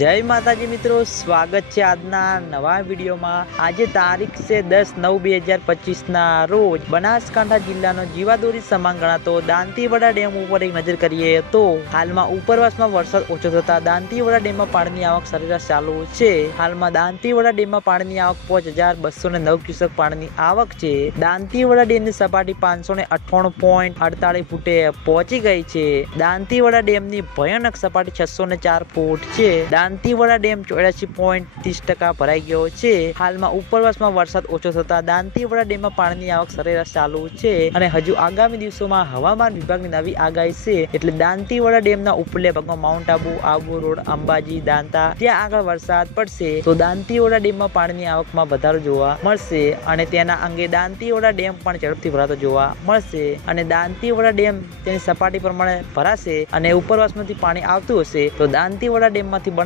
જય માતાજી મિત્રો, સ્વાગત છે આજના નવા વિડીયોમાં. આજે તારીખ છે દસ નવ બે હજાર પચીસના રોજ બનાસકાંઠા જિલ્લાનો જીવાદોરી સમાન ગણાતો દાંતીવાડા ડેમ ઉપર એક નજર કરીએ તો હાલમાં ઉપરવાસમાં વરસાદ ઓછો થતા દાંતીવાડા ડેમમાં પાણીની આવક સરેરાશ ચાલુ છે. હાલમાં દાંતીવાડા ડેમમાં પાણીની આવક પાંચ હજાર બસો ને નવ ક્યુસેક પાણીની આવક છે. દાંતીવાડા ડેમની સપાટી પાંચસો ને અઠ્ઠાણું પોઈન્ટ અડતાલીસ ફૂટે પહોંચી ગઈ છે. દાંતીવાડા ડેમની ભયાનક સપાટી છસો ને ચાર ફૂટ છે. દાંતીવાડા ડેમ ચોર્યાસી પોઈન્ટ ત્રીસ ટકા ભરાઈ ગયો છે. હાલમાં ઉપરવાસમાં વરસાદ ઓછો થતા દાંતીવાડા ડેમમાં પાણીની આવક સરેરાશ ચાલુ છે અને હજુ આગામી દિવસોમાં હવામાન વિભાગની નવી આગાહી છે એટલે દાંતીવાડા ડેમના ઉપલે ભાગમાં માઉન્ટ આબુ આબુ રોડ, અંબાજી, દાંતા, ત્યાં આગળ વરસાદ પડશે. તો દાંતીવાડા ડેમમાં પાણીની આવકમાં વધારો જોવા મળશે અને તેના અંગે દાંતીવાડા ડેમ પણ ઝડપથી ભરાતો જોવા મળશે અને દાંતીવાડા ડેમ તેની સપાટી પ્રમાણે ભરાશે અને ઉપરવાસમાંથી પાણી આવતું હશે. તો દાંતીવાડા ડેમમાંથી